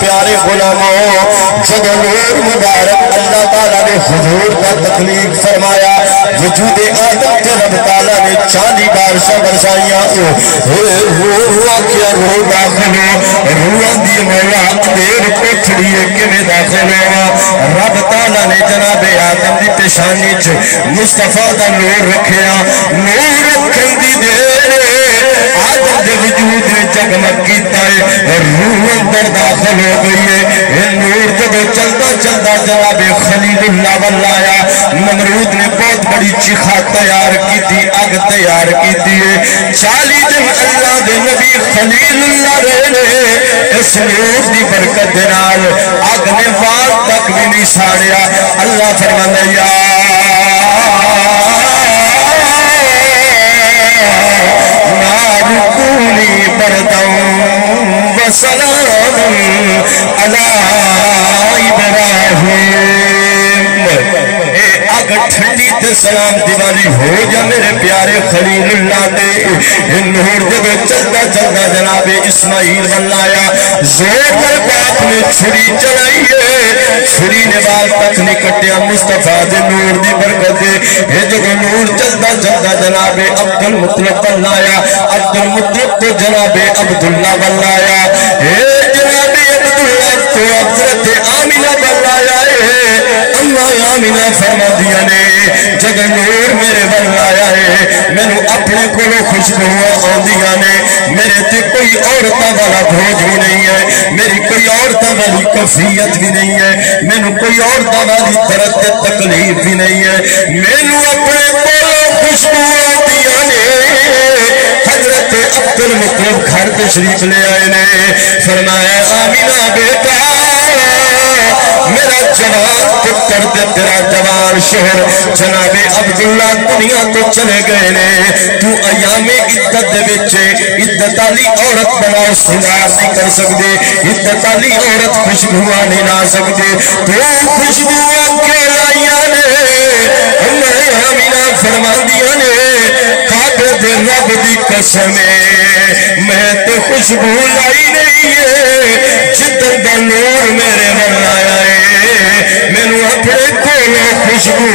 پیارے غلاموں جب نور مبارک اللہ تعالیٰ نے حضور کا تخلیق فرمایا وجود آدم کے رب تعالیٰ نے 40 بارشاں برسائیاں روح کیا روح داخل ہو روح دی مولا دیر کوٹھڑیے کے میں داخل ہوا رب تعالیٰ نے جناب آدم دی پیشانی مصطفیٰ دا نور رکھیا نور رکھن دی دیر آدم دے وجود میں جگمگ کیتا ہے روح اندر داخل ہو گئی ہے نور جب چلتا چلتا جناب خلیل اللہ واللہ نمرود نے بہت بڑی چیخا تیار کی تھی اگ تیار کی تھی 40 دن اللہ دے نبی خلیل اللہ رہنے اس نور دی برکت دنال اگ نے وال تک بھی نہیں ساڑیا اللہ فرمانا یا نارکونی بردم وسلام علی ابراہیم ٹھنڈی تے سلام دیوالی ہو جا میرے پیارے خلیل اللہ دے نور جب چلتا چلتا جناب اسماعیل واللہ زور پر باپ نے چھری چلائی ہے چھری نے بال تک نہیں کٹیا مصطفیٰ دے نور دی برکت دے جب نور چلتا چلتا جناب عبد المطلب واللہ عبد المطلب کو جناب عبداللہ واللہ جناب عبداللہ تو حضرت آمینہ واللہ آمینہ فرما دیا نے جب نور میرے بن آیا ہے میں نے اپنے کولو خوشبو آندیا نے میرے تے کوئی عورتہ والا بھوج بھی نہیں ہے میری کوئی عورتہ والی کفیت بھی نہیں ہے میں نے کوئی عورتہ والی درد تکلیف بھی نہیں ہے میں نے اپنے کولو خوشبو آندیا نے حضرت عبد المطلب گھر تشریف لے آئے نے فرمایا آمینہ بیٹا میرا جوان پتر دے تیرا جوان شہر جناب عبداللہ دنیا تو چلے گئے نے تو ایام عدت دے بچے عدت علی عورت بنا سنگار نہیں کر سکتے عدت علی عورت خوشبوہ نہیں لا سکتے تو خوشبوہ کے لائیاں نے میں آمینہ فرما دیا نے قابل دے رب دی قسم میں تو خوشبو لائی نہیں ہے جتن دا نور میرے من آیا ہے میں نے اپنے کولو خوشبو